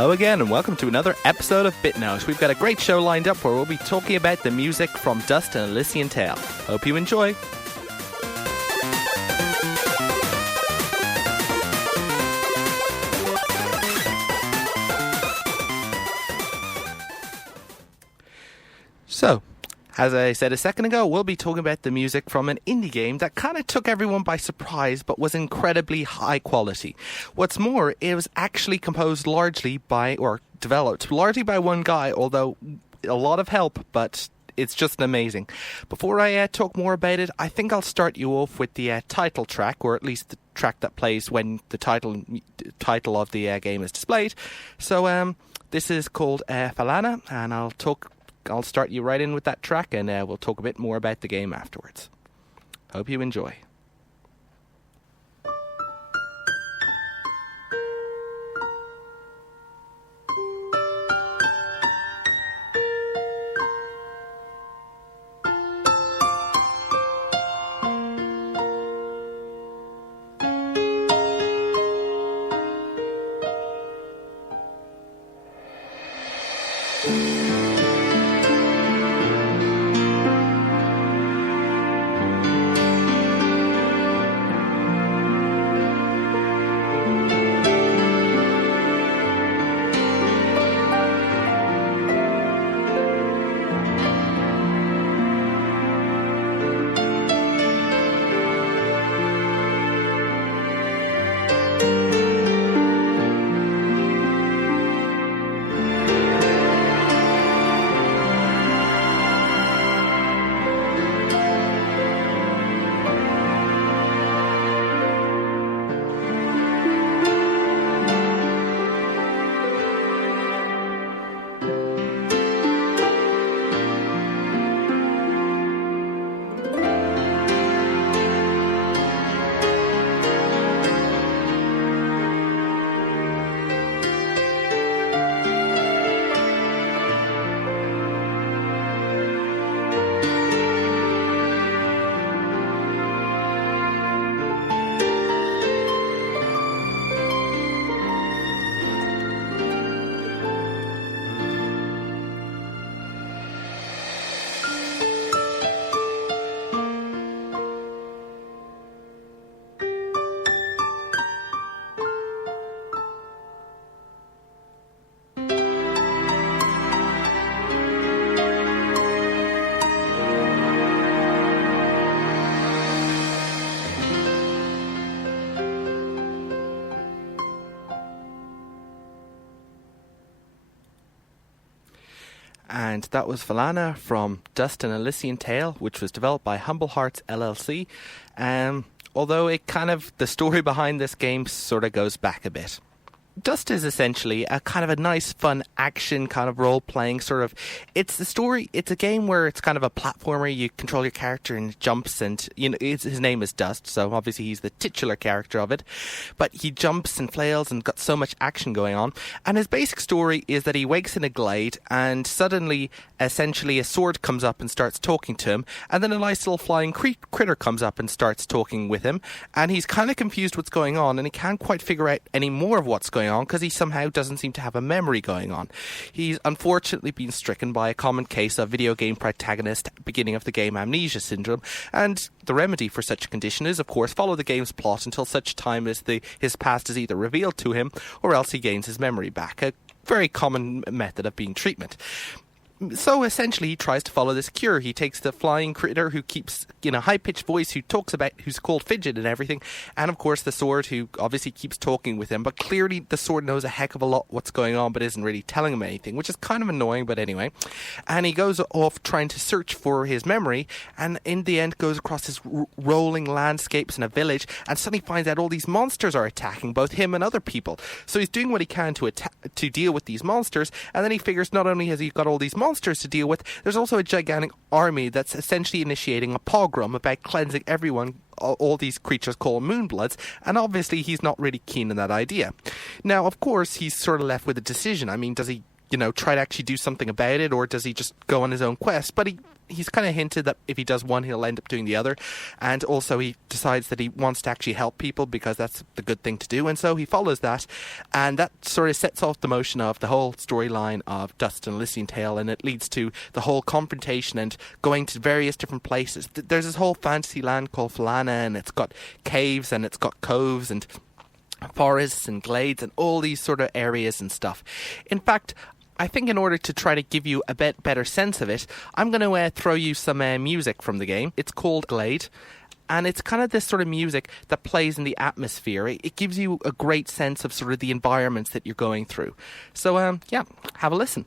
Hello again, and welcome to another episode of BitNote. We've got a great show lined up where we'll be talking about the music from Dust and Elysian Tale. Hope you enjoy. So, as I said a second ago, we'll be talking about the music from an indie game that kind of took everyone by surprise but was incredibly high quality. What's more, it was actually composed largely by, or developed largely by one guy, although a lot of help, but it's just amazing. Before I talk more about it, I think I'll start you off with the title track, or at least the track that plays when the title of the game is displayed. So this is called Falana, and I'll start you right in with that track, and we'll talk a bit more about the game afterwards. Hope you enjoy. And that was Falana from Dust and Elysian Tale, which was developed by Humble Hearts LLC. Although the story behind this game sort of goes back a bit. Dust is essentially a kind of a nice, fun action kind of role-playing sort of... It's a game where it's kind of a platformer. You control your character and jumps, and his name is Dust, so obviously he's the titular character of it. But he jumps and flails and got so much action going on. And his basic story is that he wakes in a glade, and suddenly, essentially, a sword comes up and starts talking to him, and then a nice little flying critter comes up and starts talking with him, and he's kind of confused what's going on, and he can't quite figure out any more of what's going on because he somehow doesn't seem to have a memory going on. He's unfortunately been stricken by a common case of video game protagonist beginning of the game amnesia syndrome, and the remedy for such a condition is, of course, follow the game's plot until such time as his past is either revealed to him or else he gains his memory back. A very common method of being treatment. So essentially he tries to follow this cure. He takes the flying critter who keeps high-pitched voice, who's called Fidget and everything, and of course the sword who obviously keeps talking with him, but clearly the sword knows a heck of a lot what's going on but isn't really telling him anything, which is kind of annoying, but anyway. And he goes off trying to search for his memory, and in the end goes across this rolling landscapes in a village, and suddenly finds out all these monsters are attacking both him and other people. So he's doing what he can to deal with these monsters, and then he figures not only has he got all these monsters to deal with, there's also a gigantic army that's essentially initiating a pogrom about cleansing everyone, all these creatures called Moonbloods, and obviously he's not really keen on that idea. Now, of course, he's sort of left with a decision. I mean, does he, try to actually do something about it, or does he just go on his own quest? But he's kind of hinted that if he does one, he'll end up doing the other. And also he decides that he wants to actually help people because that's the good thing to do. And so he follows that. And that sort of sets off the motion of the whole storyline of Dust and Elysian Tale. And it leads to the whole confrontation and going to various different places. There's this whole fantasy land called Falana, and it's got caves and it's got coves and forests and glades and all these sort of areas and stuff. In fact, I think in order to try to give you a bit better sense of it, I'm going to throw you some music from the game. It's called Glade, and it's kind of this sort of music that plays in the atmosphere. It gives you a great sense of sort of the environments that you're going through. So, yeah, have a listen.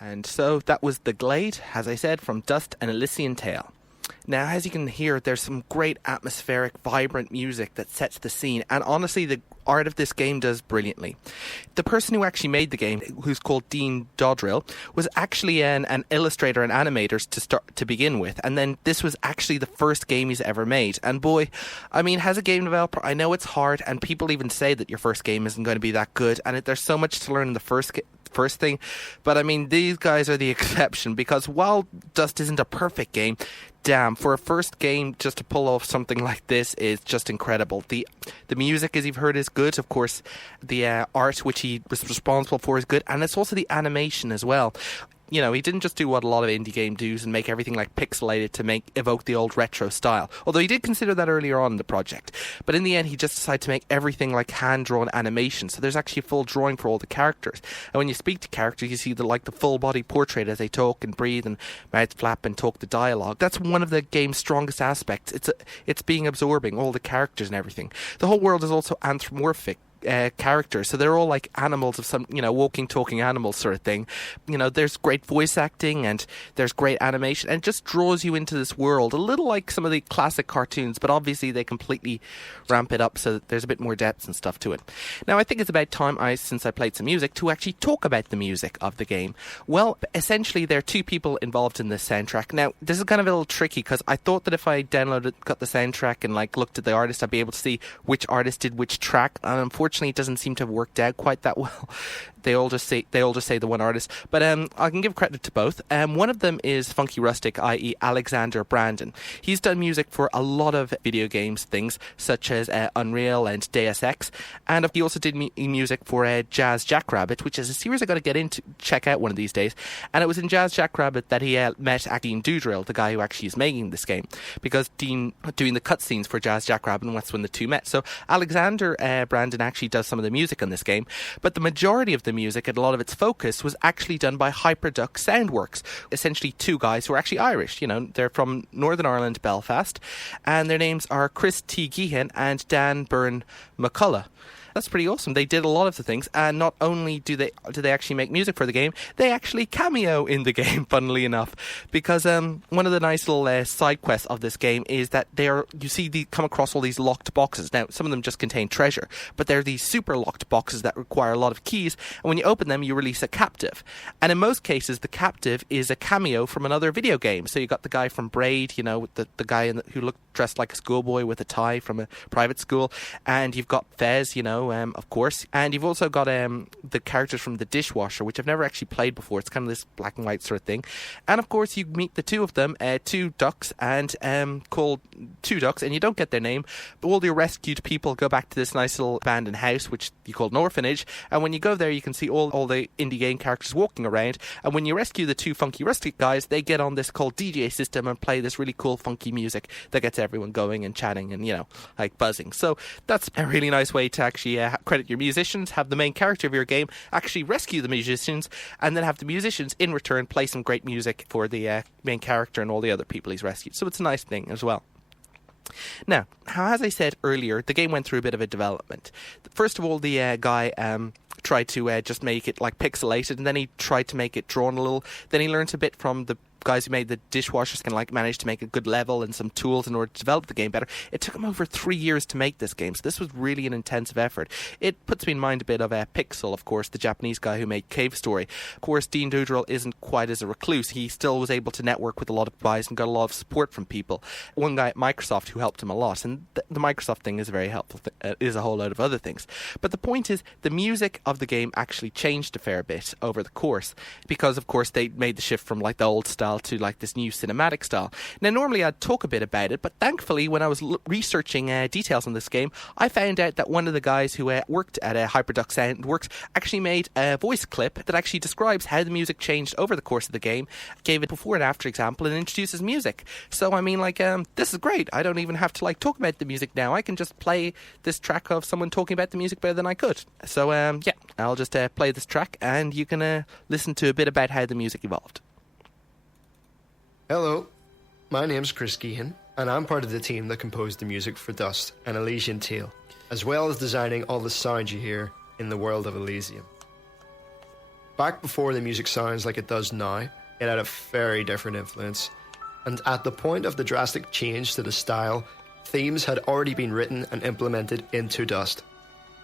And so that was the Glade, as I said, from Dust and Elysian Tale. Now, as you can hear, there's some great atmospheric, vibrant music that sets the scene, and honestly, the art of this game does brilliantly. The person who actually made the game, who's called Dean Dodrill, was actually an illustrator and animator to begin with, and then this was actually the first game he's ever made. And boy, I mean, as a game developer, I know it's hard, and people even say that your first game isn't going to be that good, and there's so much to learn in the first thing, but I mean, these guys are the exception, because while Dust isn't a perfect game, damn, for a first game just to pull off something like this is just incredible. The music, as you've heard, is good. Of course, the art which he was responsible for is good, and it's also the animation as well. You know, he didn't just do what a lot of indie game does and make everything like pixelated to evoke the old retro style. Although he did consider that earlier on in the project. But in the end, he just decided to make everything like hand-drawn animation. So there's actually a full drawing for all the characters. And when you speak to characters, you see the full-body portrait as they talk and breathe and mouth flap and talk the dialogue. That's one of the game's strongest aspects. It's being absorbing, all the characters and everything. The whole world is also anthropomorphic characters, so they're all like animals of some, walking, talking animals sort of thing. There's great voice acting and there's great animation, and it just draws you into this world, a little like some of the classic cartoons, but obviously they completely ramp it up so that there's a bit more depth and stuff to it. Now, I think it's about time, since I played some music, to actually talk about the music of the game. Well, essentially, there are two people involved in this soundtrack. Now, this is kind of a little tricky, because I thought that if I got the soundtrack and looked at the artist, I'd be able to see which artist did which track, and unfortunately it doesn't seem to have worked out quite that well. They all just say the one artist, but I can give credit to both. One of them is Funky Rustic, i.e. Alexander Brandon. He's done music for a lot of video games things, such as Unreal and Deus Ex, and he also did music for Jazz Jackrabbit, which is a series I got to get into, check out one of these days. And it was in Jazz Jackrabbit that he met Dean Dodrill, the guy who actually is making this game, because Dean doing the cutscenes for Jazz Jackrabbit, and that's when the two met. So Alexander Brandon actually does some of the music on this game, but the majority of the music and a lot of its focus was actually done by HyperDuck SoundWorks, essentially two guys who are actually Irish. They're from Northern Ireland, Belfast, and their names are Chris T. Geehan and Dan Byrne-McCullough. That's pretty awesome. They did a lot of the things, and not only do they actually make music for the game, they actually cameo in the game, funnily enough, because one of the nice little side quests of this game is that come across all these locked boxes. Now, some of them just contain treasure, but they're these super locked boxes that require a lot of keys, and when you open them, you release a captive. And in most cases, the captive is a cameo from another video game. So you got the guy from Braid, with the guy who looked dressed like a schoolboy with a tie from a private school, and you've got Fez, of course, and you've also got the characters from The Dishwasher, which I've never actually played before. It's kind of this black and white sort of thing, and of course you meet the two of them, two ducks, and called Two Ducks, and you don't get their name, but all the rescued people go back to this nice little abandoned house, which you call an orphanage, and when you go there you can see all the indie game characters walking around, and when you rescue the two Funky Rustic guys, they get on this called DJ system and play this really cool funky music that gets everyone going and chatting and buzzing. So that's a really nice way to actually credit your musicians, have the main character of your game actually rescue the musicians, and then have the musicians in return play some great music for the main character and all the other people he's rescued. So it's a nice thing as well. Now, as I said earlier, the game went through a bit of a development. First of all, the guy tried to just make it pixelated, and then he tried to make it drawn a little. Then he learned a bit from the guys who made The Dishwashers, can manage to make a good level and some tools in order to develop the game better. It took him over 3 years to make this game, so this was really an intensive effort. It puts me in mind a bit of Pixel, of course, the Japanese guy who made Cave Story. Of course, Dean Dodrill isn't quite as a recluse. He still was able to network with a lot of guys and got a lot of support from people. One guy at Microsoft who helped him a lot, and the Microsoft thing is very helpful. Is a whole load of other things. But the point is, the music of the game actually changed a fair bit over the course, because of course they made the shift from the old style to this new cinematic style. Now, normally I'd talk a bit about it, but thankfully when I was researching details on this game, I found out that one of the guys who worked at HyperDuck SoundWorks actually made a voice clip that actually describes how the music changed over the course of the game, gave it before and after example, and introduces music. So I mean, this is great. I don't even have to talk about the music now. I can just play this track of someone talking about the music better than I could. So yeah, I'll just play this track, and you can listen to a bit about how the music evolved. Hello, my name's Chris Geehan, and I'm part of the team that composed the music for Dust and Elysian Tale, as well as designing all the sound you hear in the world of Elysian. back before the music sounds like it does now, it had a very different influence. And at the point of the drastic change to the style, themes had already been written and implemented into Dust.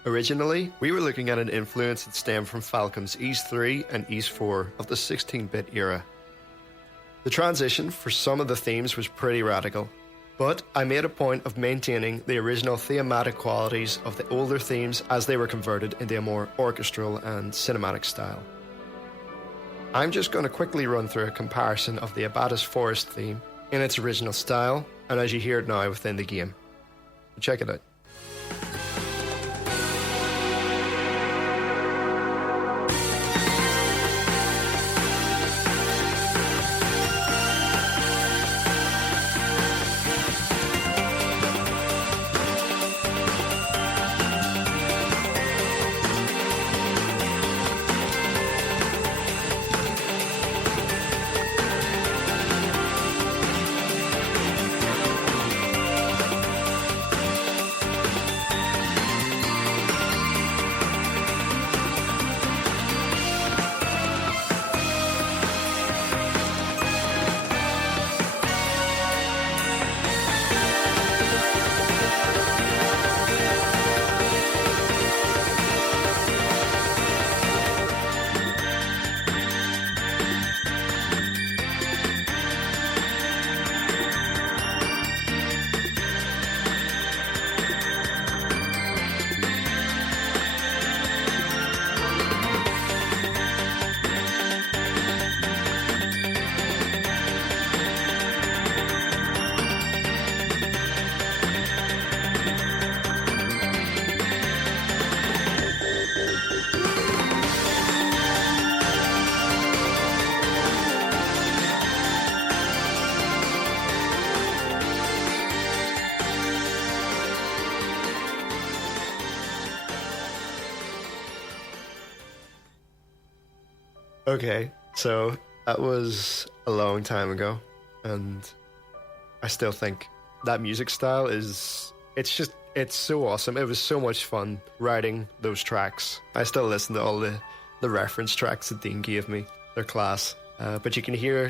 Originally, we were looking at an influence that stemmed from Falcom's Ease 3 and Ease 4 of the 16-bit era. The transition for some of the themes was pretty radical, but I made a point of maintaining the original thematic qualities of the older themes as they were converted into a more orchestral and cinematic style. I'm just going to quickly run through a comparison of the Abadis Forest theme in its original style and as you hear it now within the game. Check it out. Okay, so that was a long time ago, and I still think that music style it's so awesome. It was so much fun writing those tracks. I still listen to all the reference tracks that Dean gave me. They're class. But you can hear,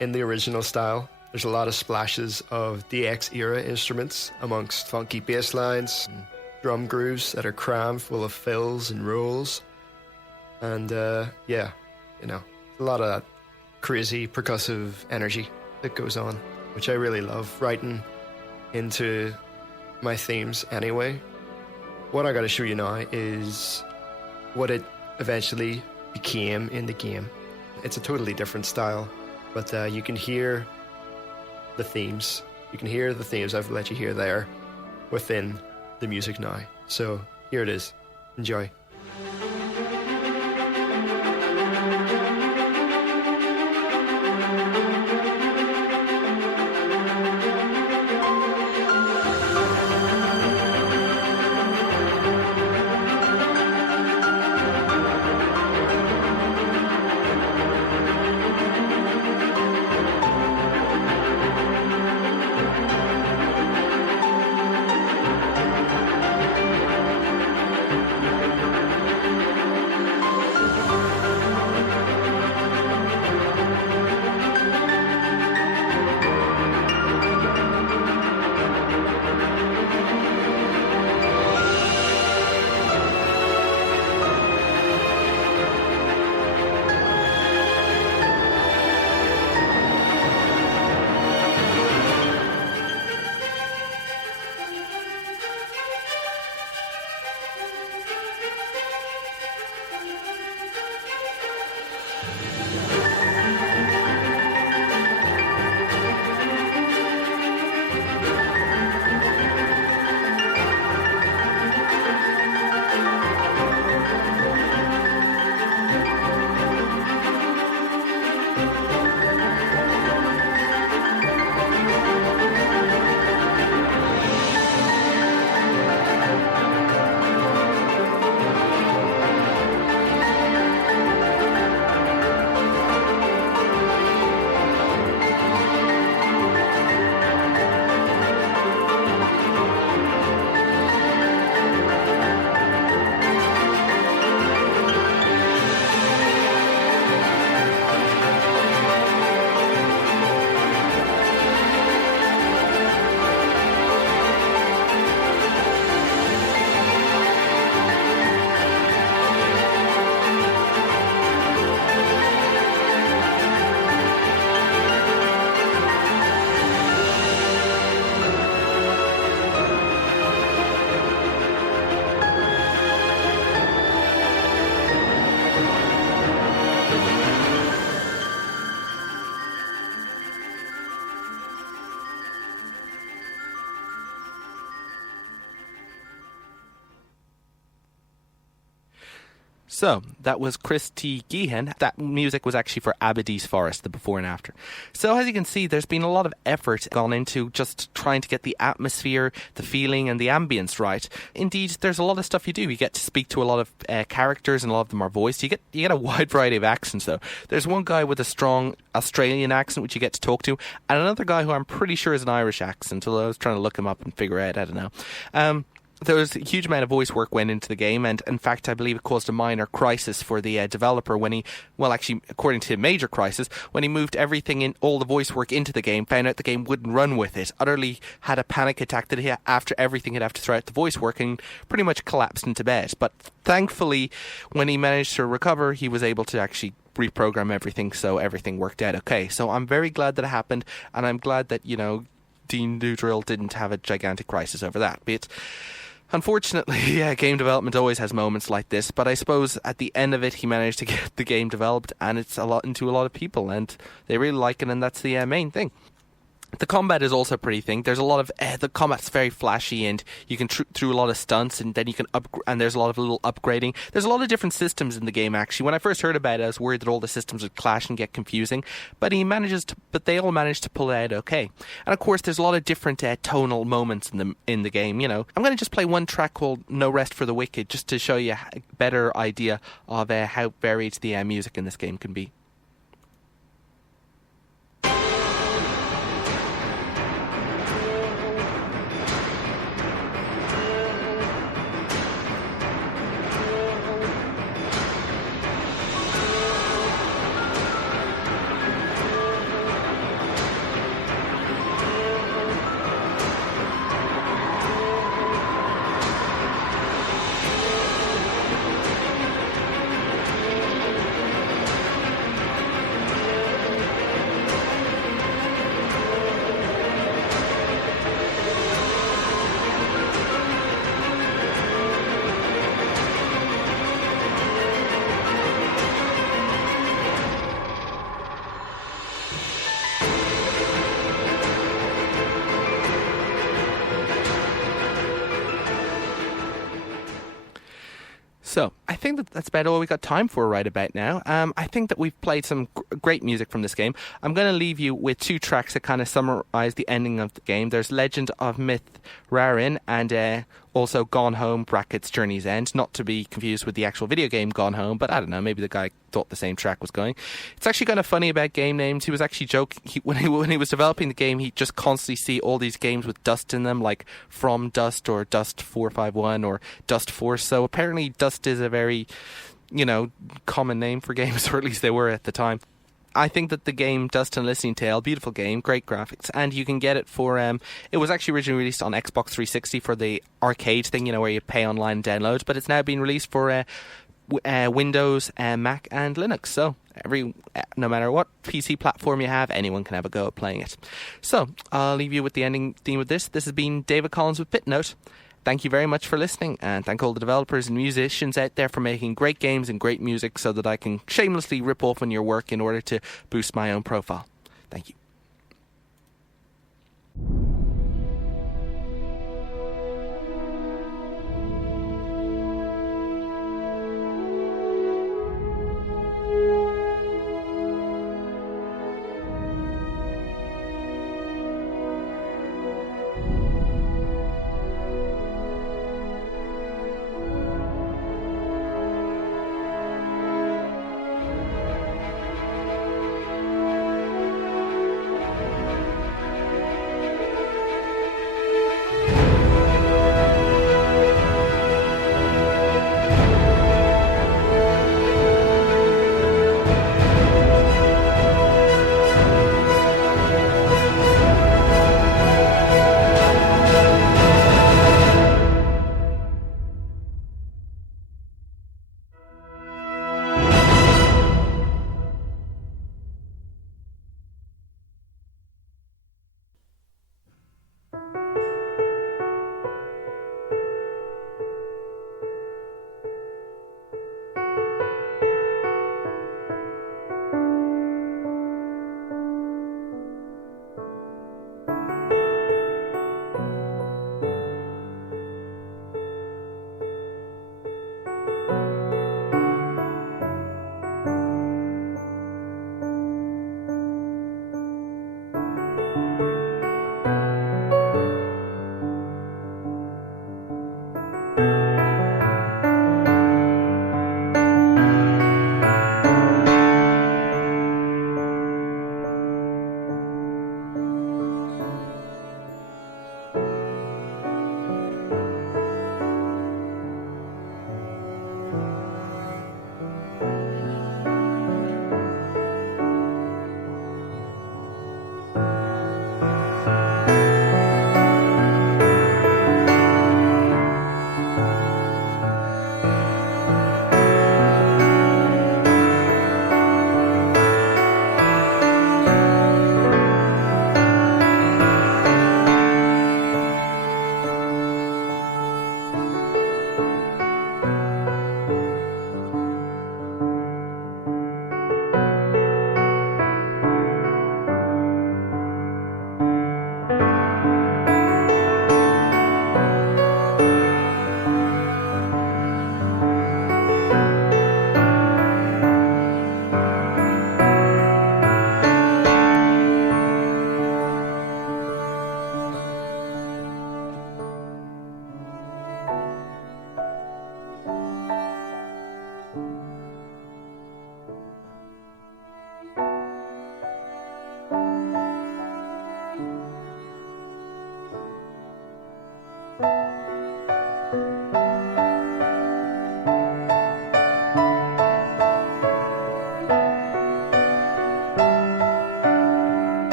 in the original style, there's a lot of splashes of DX era instruments amongst funky bass lines and drum grooves that are crammed full of fills and rolls. And a lot of that crazy percussive energy that goes on, which I really love writing into my themes anyway. What I gotta show you now is what it eventually became in the game. It's a totally different style, but you can hear the themes. You can hear the themes I've let you hear there within the music now. So here it is. Enjoy. So, that was Chris T. Geehan. That music was actually for Abadis Forest, the before and after. So, as you can see, there's been a lot of effort gone into just trying to get the atmosphere, the feeling, and the ambience right. Indeed, there's a lot of stuff you do. You get to speak to a lot of characters, and a lot of them are voiced. You get a wide variety of accents, though. There's one guy with a strong Australian accent, which you get to talk to, and another guy who I'm pretty sure is an Irish accent, although I was trying to look him up and figure out, I don't know. There was a huge amount of voice work went into the game, and in fact I believe it caused a minor crisis for the developer when he, well actually according to a major crisis, when he moved everything in, all the voice work into the game, found out the game wouldn't run with it, utterly had a panic attack that he, after everything he'd have to throw out the voice work, and pretty much collapsed into bed. But thankfully when he managed to recover, he was able to actually reprogram everything, so everything worked out okay. So I'm very glad that it happened, and I'm glad that, you know, Dean Doudril didn't have a gigantic crisis over that. But unfortunately, yeah, game development always has moments like this, but I suppose at the end of it, he managed to get the game developed, and it's into a lot of people, and they really like it, and that's the main thing. The combat is also pretty thing. There's a lot of the combat's very flashy, and you can through a lot of stunts, and then you can and there's a lot of little upgrading. There's a lot of different systems in the game. Actually, when I first heard about it, I was worried that all the systems would clash and get confusing. But they all managed to pull it out okay. And of course, there's a lot of different tonal moments in the game. You know, I'm going to just play one track called "No Rest for the Wicked" just to show you a better idea of how varied the music in this game can be. So, I think that's about all we got time for right about now. I think that we've played some great music from this game. I'm going to leave you with two tracks that kind of summarize the ending of the game. There's Legend of Mithrarin and also Gone Home brackets Journey's End, not to be confused with the actual video game Gone Home, but I don't know, maybe the guy thought the same track was going. It's actually kind of funny about game names. He was actually joking, when he was developing the game, he just constantly see all these games with dust in them, like From Dust or Dust 451 or Dust Force, so apparently Dust is a very, you know, common name for games, or at least they were at the time. I think that the game Dust and Elysian Tale, beautiful game, great graphics, and you can get it for, it was actually originally released on Xbox 360 for the arcade thing, you know, where you pay online and download, but it's now been released for Windows, Mac and Linux, so no matter what PC platform you have, anyone can have a go at playing it. So, I'll leave you with the ending theme of this. This has been David Collins with BitNote. Thank you very much for listening, and thank all the developers and musicians out there for making great games and great music so that I can shamelessly rip off on your work in order to boost my own profile. Thank you.